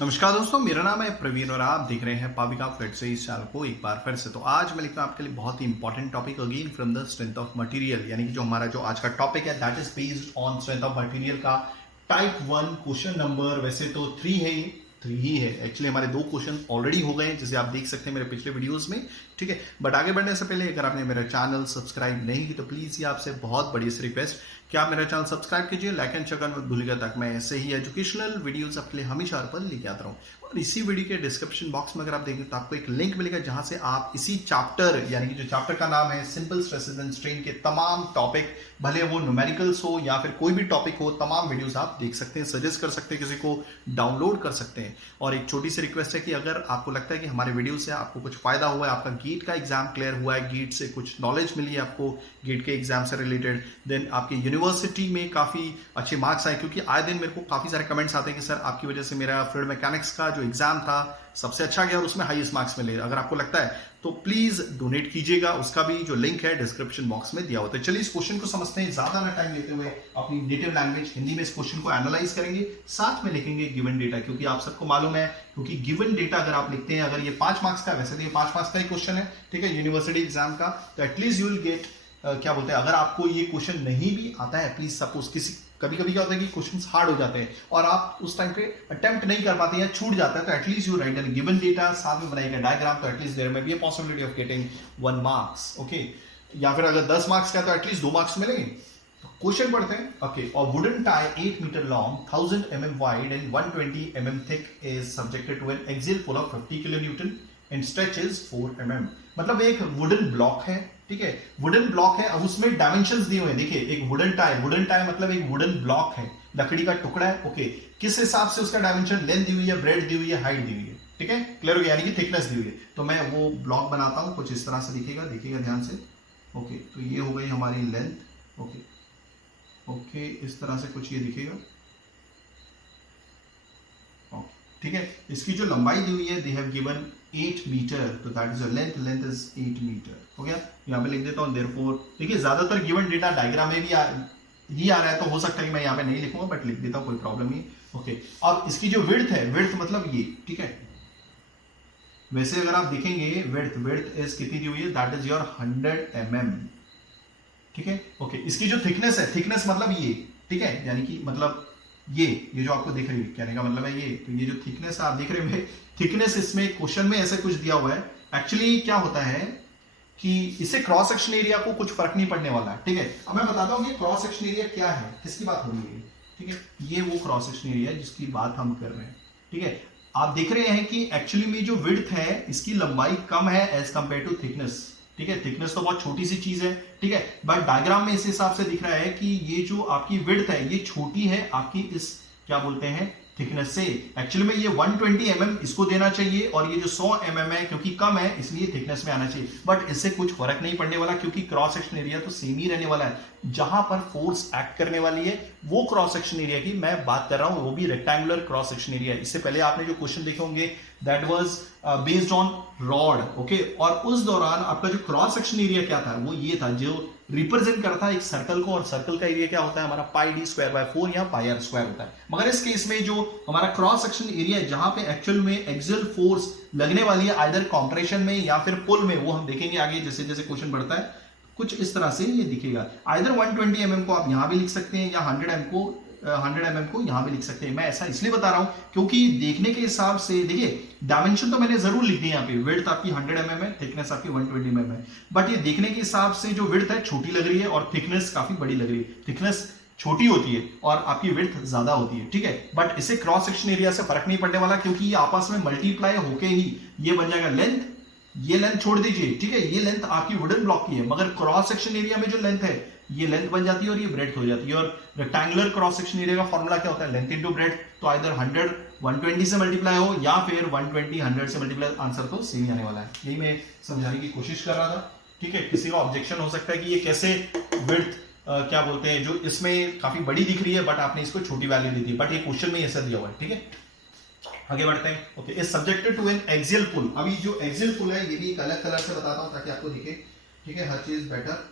नमस्कार दोस्तों, मेरा नाम है प्रवीण और आप देख रहे हैं पाविका फ्लेट से इस चैनल को एक बार फिर से। तो आज मैं लिखता हूँ आपके लिए बहुत ही important topic again from the strength of material, यानी कि जो हमारा जो आज का टॉपिक है that is based on strength of material का टाइप 1 क्वेश्चन नंबर। वैसे तो 3 है, ये 3 ही है एक्चुअली। हमारे 2 क्वेश्चन ऑलरेडी हो गए हैं जिसे आप देख सकते हैं मेरे पिछले वीडियोस में, ठीक है। बट आगे बढ़ने से पहले अगर आपने मेरा चैनल सब्सक्राइब नहीं की तो प्लीज ये आपसे बहुत बड़ी सी रिक्वेस्ट कि आप मेरा चैनल सब्सक्राइब कीजिए, लाइक एंड शेयर करना मत भूलिएगा, ताकि मैं ऐसे ही एजुकेशनल वीडियोस आपके लिए हमेशा हर पल लेके आता रहूं। और इसी वीडियो के डिस्क्रिप्शन बॉक्स में अगर आप देखेंगे तो आपको एक लिंक मिलेगा जहां से आप इसी चैप्टर, यानी कि जो चैप्टर का नाम है सिंपल स्ट्रेसेस एंड स्ट्रेन के तमाम टॉपिक, भले वो न्यूमेरिकल्स हो या फिर कोई भी टॉपिक हो, तमाम वीडियोस आप देख सकते हैं, सजेस्ट कर सकते हैं, किसी को डाउनलोड कर सकते हैं। और एक छोटी सी रिक्वेस्ट है कि अगर आपको लगता है कि हमारे वीडियो से आपको कुछ फायदा हुआ है, आपका गेट का एग्जाम क्लियर हुआ है, गेट से कुछ नॉलेज मिली है आपको गेट के एग्जाम से रिलेटेड, देन आपके यूनिवर्सिटी में काफी अच्छे मार्क्स आए, क्योंकि आए दिन मेरे को काफी सारे कमेंट्स आते हैं कि सर आपकी वजह से मेरा फ्लूइड मैकेनिक्स का जो एग्जाम था सबसे अच्छा गया और उसमें हाईएस्ट मार्क्स मिले। अगर आपको लगता है तो प्लीज डोनेट कीजिएगा, उसका भी जो लिंक है डिस्क्रिप्शन बॉक्स में दिया होता है। चलिए इस क्वेश्चन को समझते हैं, ज्यादा ना टाइम लेते हुए अपनी नेटिव लैंग्वेज हिंदी में इस क्वेश्चन को एनालाइज करेंगे, साथ में लिखेंगे गिवन डेटा, क्योंकि आप सबको मालूम है, क्योंकि गिवन डेटा अगर आप लिखते हैं, अगर ये 5 मार्क्स का, वैसे तो ये 5 मार्क्स का ही क्वेश्चन है, ठीक है, यूनिवर्सिटी एग्जाम का, तो एटलीस्ट यू विल गेट क्या बोलते हैं, अगर आपको ये क्वेश्चन नहीं भी आता है, प्लीज सपोज किसी कभी कभी क्या होता है कि क्वेश्चंस हार्ड हो जाते हैं और आप उस टाइम पे अटेम्प्ट नहीं कर पाते या छूट जाता है, तो at least you write an given data, साथ में बनाएगा डायग्राम, तो at least there may be a possibility of getting 1 marks, okay. या फिर अगर 10 मार्क्स का तो एटलीस्ट 2 मार्क्स मिलेंगे। तो क्वेश्चन पढ़ते हैं, ओके। और wooden tie 8 metre long, 1000 mm wide and 120 mm thick is subjected to an axial pull of 50 kN and stretch is 4 mm। मतलब एक वुडन ब्लॉक है, ठीक है, वुडन ब्लॉक है, अब उसमें डायमेंशंस दिए हुए हैं। देखिए एक वुडन टाई मतलब एक वुडन ब्लॉक है, लकड़ी का टुकड़ा है, ओके। किस हिसाब से उसका डायमेंशन, लेंथ दी हुई है, ब्रेड दी हुई है, हाइट दी हुई है, ठीक है, क्लियर हो गया, यानी कि थिकनेस दी हुई है। तो मैं वो ब्लॉक बनाता हूं, कुछ इस तरह से दिखेगा, देखिएगा ध्यान से, ओके। तो ये हो गई हमारी लेंथ, ओके ओके, इस तरह से कुछ ये दिखेगा, ठीक है। इसकी जो लंबाई दी हुई है, दे हैव गिवन 8 मीटर, तो that is length is 8 metre, हो गया। यहाँ पे लिख देता हूँ देयरफॉर, देखिए ज्यादातर गिवन डेटा डायग्राम में भी आ रहा है, तो हो सकता है कि मैं यहाँ पे नहीं लिखूंगा, बट लिख देता हूँ, कोई प्रॉब्लम नहीं, ओके। अब इसकी जो विड्थ है, विड्थ मतलब ये, ठीक है, वैसे अगर आप देखेंगे विड्थ इज कितनी दी हुई है, दैट इज योर 100 mm, ठीक है, ओके। इसकी जो थिकनेस है, थिकनेस मतलब ये, ठीक है, यानी कि मतलब ये जो आपको दिख रही है, कहने का मतलब है ये, तो ये जो थिकनेस आप देख रहे हैं, थिकनेस इसमें क्वेश्चन में ऐसा कुछ दिया हुआ है। एक्चुअली क्या होता है कि इससे क्रॉस सेक्शन एरिया को कुछ फर्क नहीं पड़ने वाला है, ठीक है। अब मैं बताता हूं कि क्रॉस सेक्शन एरिया क्या है, किसकी बात हो रही है, ठीक है, ये वो क्रॉस सेक्शन एरिया जिसकी बात हम कर रहे हैं, ठीक है। आप देख रहे हैं कि एक्चुअली में जो विड्थ है, इसकी लंबाई कम है एज कंपेयर टू थिकनेस, ठीक है। थिकनेस तो बहुत छोटी सी चीज है, ठीक है, बट डायग्राम में इस हिसाब से दिख रहा है कि ये जो आपकी विड्थ है, ये छोटी है आपकी इस क्या बोलते हैं थिकनेस से। एक्चुअली में ये 120 mm इसको देना चाहिए, और ये जो 100 mm है, क्योंकि कम है इसलिए थिकनेस में आना चाहिए, बट इससे कुछ फर्क नहीं पड़ने वाला, क्योंकि क्रॉस सेक्शन एरिया तो सेम ही रहने वाला है। जहां पर फोर्स एक्ट करने वाली है वो क्रॉस सेक्शन एरिया की मैं बात कर रहा हूं, वो भी रेक्टेंगुलर क्रॉस सेक्शन एरिया। इससे पहले आपने जो क्वेश्चन देखे होंगे that was based on rod, okay, और उस दौरान आपका जो क्रॉस सेक्शन एरिया क्या था, वो ये था जो रिप्रेजेंट करता है एक सर्कल को, और सर्कल का एरिया क्या होता है हमारा πd²/4 या πr² होता है। मगर इस केस में जो हमारा क्रॉस सेक्शन एरिया है, जहां पे एक्चुअल में एक्सियल फोर्स लगने वाली है, आइदर कॉम्प्रेशन में या फिर पुल में, वो हम देखेंगे आगे जैसे जैसे क्वेश्चन बढ़ता है, कुछ इस तरह से ये दिखेगा। आइदर 120 mm को आप यहां भी लिख सकते हैं, या 100 mm को यहां भी लिख सकते हैं। मैं ऐसा इसलिए बता रहा हूं क्योंकि देखने के हिसाब से, देखिए डायमेंशन तो मैंने जरूर लिख दिया यहाँ पे, विड्थ आपकी 100 mm है, थिकनेस आपकी 120 mm है, बट ये देखने के हिसाब से जो विड्थ है छोटी लग रही है और थिकनेस काफी बड़ी लग रही है। थिकनेस छोटी होती है और आपकी विड्थ ज्यादा होती है, ठीक है, बट इसे क्रॉस सेक्शन एरिया से फर्क नहीं पड़ने वाला, क्योंकि ये आपस में मल्टीप्लाई होके ही ये बन जाएगा लेंथ। ये लेंथ छोड़ दीजिए, ठीक है, ये लेंथ आपकी वुडन ब्लॉक की है, मगर क्रॉस सेक्शन एरिया में जो लेंथ है, ये लेंथ बन जाती है और ये ब्रेड्थ हो जाती है। और रेक्टेंगुलर क्रॉस सेक्शन एरिया का फॉर्मूला क्या होता है, लेंथ इनटू ब्रेड्थ, तो आइदर 100 120 से मल्टीप्लाई हो या फिर 120 100 से मल्टीप्लाई, आंसर तो सेम ही आने वाला है। यही मैं समझाने की कोशिश कर रहा था, ठीक है। किसी का ऑब्जेक्शन हो सकता है कि ये कैसे विड्थ क्या बोलते हैं, जो इसमें काफी बड़ी दिख रही है बट आपने इसको छोटी वैल्यू दी थी, बट ये क्वेश्चन में ऐसा दिया हुआ है, ठीक है। आगे बढ़ते हैं, okay. Is subjected to an axial pull. अभी जो एक्सियल पुल है ये भी एक अलग कलर से बताता हूं ताकि आपको दिखे, ठीक है, हर चीज बेटर।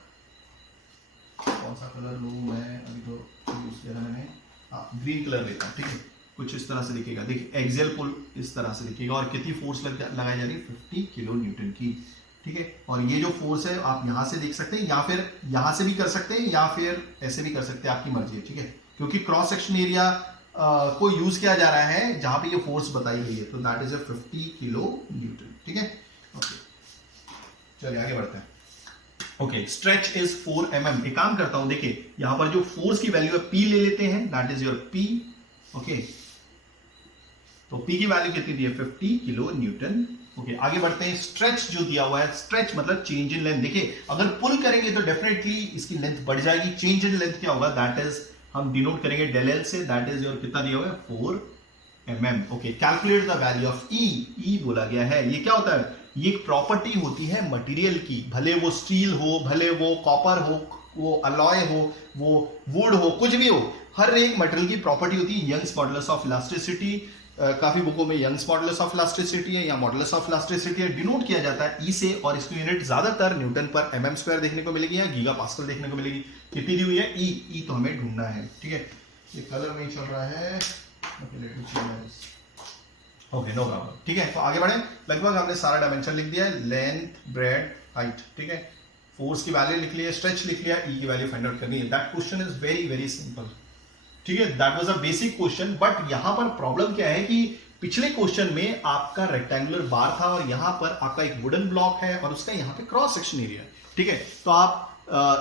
कौन सा कलर लूं मैं, अभी तो यूज किया था मैंने, ग्रीन कलर लेता हूं, ठीक है। कुछ इस तरह से दिखेगा। देखिए एक्सियल पुल इस तरह से दिखेगा और कितनी फोर्स लगाई जा रही है 50 किलो न्यूटन की, ठीक है। और ये जो फोर्स है आप यहां से देख सकते हैं या फिर यहां से भी कर सकते हैं या फिर ऐसे भी कर सकते हैं, आपकी मर्जी है, ठीक है। क्योंकि क्रॉस सेक्शन एरिया को यूज किया जा रहा है जहां पे ये फोर्स बताई गई है, तो दैट इज 50 किलो न्यूटन, ठीक है। ओके चलिए आगे बढ़ते हैं। Okay stretch is 4 mm। एक काम करता हूं, देखिए यहां पर जो फोर्स की वैल्यू है P ले लेते हैं, that is your P। Okay तो P की वैल्यू कितनी दी है 50 किलो न्यूटन। ओके आगे बढ़ते हैं। स्ट्रेच जो दिया हुआ है, स्ट्रेच मतलब चेंज इन लेंथ। देखिए अगर पुल करेंगे तो डेफिनेटली इसकी लेंथ बढ़ जाएगी। चेंज इन लेंथ क्या होगा, दैट इज हम डिनोट करेंगे डेल एल से, दैट इज योर कितना दिया हुआ है 4 mm। Okay calculate the value of E। E बोला गया है, ये क्या होता है, ये एक प्रॉपर्टी होती है मटेरियल की, भले वो स्टील हो, भले वो कॉपर हो, वो अलॉय हो, वो वुड हो, कुछ भी हो, हर एक मटेरियल की प्रॉपर्टी होती है यंग्स मॉडुलस ऑफ इलास्टिसिटी। काफी बुकों में यंग्स मॉडुलस ऑफ इलास्टिसिटी है या मॉडुलस ऑफ इलास्टिसिटी है, डिनोट किया जाता है ई से, और इसकी यूनिट ज्यादातर न्यूटन पर mm स्क्वायर देखने को मिलेगी या गीगा पास्कल देखने को मिलेगी। कितनी दी हुई है ई तो हमें ढूंढना है, ठीक है। ये कलर नहीं चल रहा है, ओके नो प्रॉब्लम, ठीक है। तो आगे बढ़े, लगभग हमने सारा डायमेंशन लिख दिया है, लेंथ ब्रेड हाइट, ठीक है। फोर्स की वैल्यू लिख लिया, स्ट्रेच लिख लिया, ई की वैल्यू फाइंड आउट करनी है। That question is very very simple, ठीक है। That was a basic question, but यहां पर प्रॉब्लम क्या है कि पिछले क्वेश्चन में आपका रेक्टेंगुलर बार था और यहां पर आपका एक वुडन ब्लॉक है और उसका यहां पे क्रॉस सेक्शन एरिया है, ठीक है। तो आप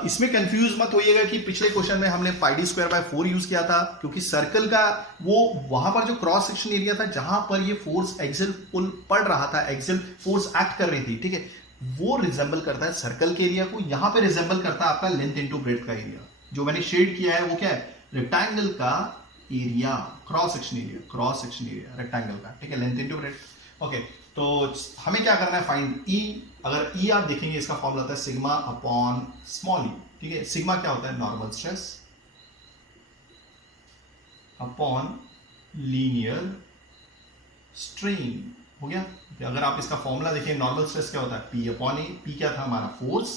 इसमें कंफ्यूज मत होइएगा कि पिछले क्वेश्चन में हमने पाई डी स्क्वायर बाय 4 यूज किया था, क्योंकि सर्कल का वो वहां पर जो क्रॉस सेक्शन एरिया था जहां पर ये फोर्स एक्सियल पुल पड़ रहा था, एक्सियल फोर्स एक्ट कर रही थी, ठीक है, वो रिजेंबल करता है सर्कल के एरिया को। यहां पे रिजेंबल करता है आपका लेंथ इनटू ब्रेड्थ का एरिया। जो मैंने शेड किया है वो क्या है, रेक्टेंगल का area, cross section area rectangle का, ठीक है, लेंथ इनटू ब्रेड्थ। ओके तो हमें क्या करना है, फाइंड ई। अगर ई आप देखेंगे इसका फॉर्मूला होता है सिग्मा अपॉन स्मॉल ई, ठीक है। सिग्मा क्या होता है, normal stress upon linear strain, हो गया। अगर आप इसका फॉर्मूला देखें, नॉर्मल स्ट्रेस क्या होता है पी अपॉन ए, पी क्या था हमारा फोर्स,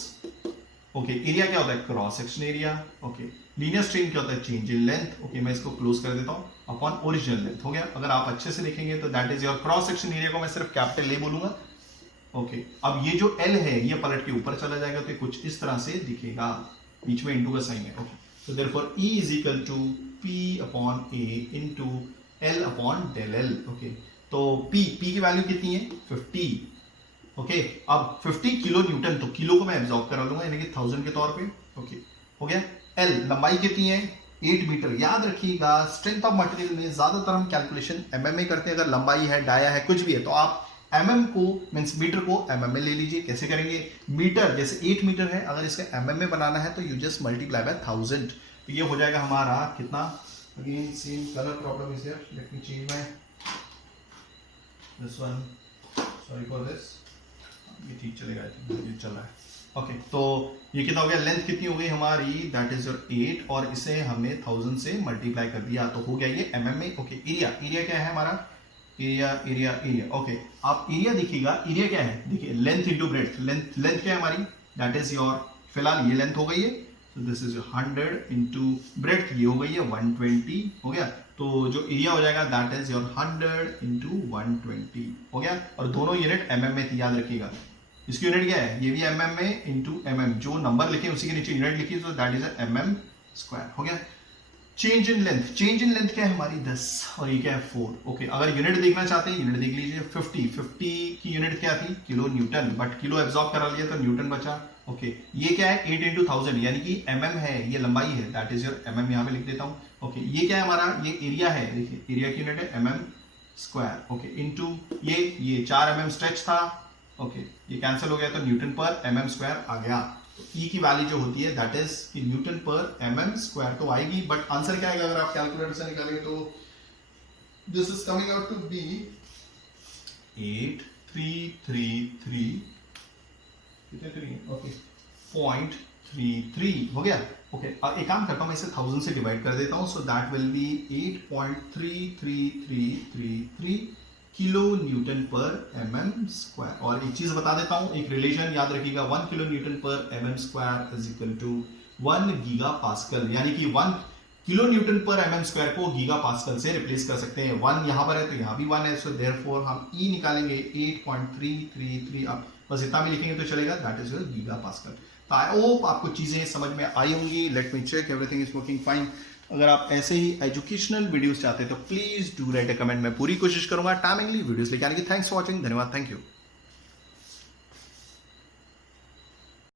ओके। एरिया क्या होता है cross section area, okay. Linear strain क्या होता है चेंज इन लेंथ, ओके। मैं इसको क्लोज कर देता हूं, अपॉन ओरिजिनल लेंथ, हो गया। अगर आप अच्छे से देखेंगे तो that is your cross section area को मैं सिर्फ कैपिटल ए बोलूंगा, ओके। अब ये जो एल है ये पलट के ऊपर चला जाएगा तो कुछ इस तरह से दिखेगा, बीच में इनटू का साइन है, ओके। तो therefore E is equal to P upon A into L upon del L, okay. तो पी की वैल्यू कितनी है 50, ओके। अब 50 किलो न्यूटन, तो किलो को मैं एब्जॉर्ब करा लूंगा यानी कि 1000 के तौर पे, ओके, हो गया। एल लंबाई कितनी है 8 मीटर। याद रखिएगा स्ट्रेंथ ऑफ मटेरियल में ज्यादातर हम कैलकुलेशन mm में करते हैं। अगर लंबाई है, डाया है, कुछ भी है, तो आप mm को मींस मीटर को mm में ले लीजिए। कैसे करेंगे, मीटर जैसे 8 मीटर है, अगर इसका mm में बनाना है तो यू जस्ट मल्टीप्लाई बाय 1000, तो ये हो जाएगा हमारा कितना। Again same colour problem is here, let me change my this one, sorry for this, ये ठीक चलेगा, ये चल रहा है, ओके। तो ये कितना हो गया, लेंथ कितनी हो गई हमारी, दैट इज योर 8, और इसे हमने 1000 से मल्टीप्लाई कर दिया तो हो गया ये mm में, ओके। एरिया क्या है हमारा, एरिया, ओके। आप एरिया देखिएगा, एरिया क्या है, देखिए लेंथ इंटू ब्रेड्थ, लेंथ क्या है हमारी, दैट इज योर, फिलहाल ये लेंथ हो गई है, तो दिस इज 100 इंटू ब्रेड्थ, ये हो गई है 120, हो गया। तो जो एरिया हो जाएगा दैट इज योर 100 इंटू 120, हो गया। और दोनों यूनिट mm में थी, याद रखिएगा। इसकी यूनिट क्या है, ये भी mm में इंटू mm, जो नंबर लिखे उसी के नीचे यूनिट लिखी, तो दैट इज mm स्क्वायर, हो गया। चेंज इन लेंथ क्या है हमारी 10, और ये क्या है 4, ओके। अगर यूनिट देखना चाहते हैं यूनिट देख लीजिए, 50 की यूनिट क्या थी kilo Newton, but kilo absorb करा लिया तो न्यूटन बचा, ओके। ये क्या है 8 इंटू 1000 यानी कि mm है, ये लंबाई है, दैट इज योर mm, यहाँ पे लिख देता हूँ, ओके। ये क्या है हमारा, ये एरिया है, देखिए एरिया की यूनिट है mm स्क्वायर, ओके, इंटू ये 4 mm स्ट्रेच था, ओके। ये कैंसिल हो गया तो न्यूटन पर mm स्क्वायर आ गया। तो E की वैल्यू जो होती है दैट इज कि न्यूटन पर mm स्क्वायर तो आएगी, बट आंसर क्या आएगा अगर आप कैलकुलेटर से निकालेंगे, तो this is coming out to be 8333, कितने 3, ओके, 0.33 हो गया, ओके। एक काम करता हूं मैं इसे 1000 से डिवाइड कर देता हूं, so that will be 8.33333 kilo newton per mm square. और एक चीज बता देता हूं, एक रिलेशन याद रखिएगा, 1 kilo newton per mm square is equal to 1 giga pascal, यानी कि 1 kilo newton per mm square को गीगा पास्कल से रिप्लेस कर सकते हैं। 1 यहां पर है तो यहां भी 1 है, सो देयरफॉर हम ई निकालेंगे 8.333 अब बस इतना भी लिखेंगे तो चलेगा, दैट इज गीगा पास्कल। तो आई होप आपको चीजें समझ में आई होंगी। Let me check everything is working fine. अगर आप ऐसे ही एजुकेशनल वीडियोस चाहते हैं तो please do write a comment. मैं पूरी कोशिश करूंगा टाइमिंगली वीडियोस लेके आने की। थैंक्स फॉर वॉचिंग, धन्यवाद, थैंक यू।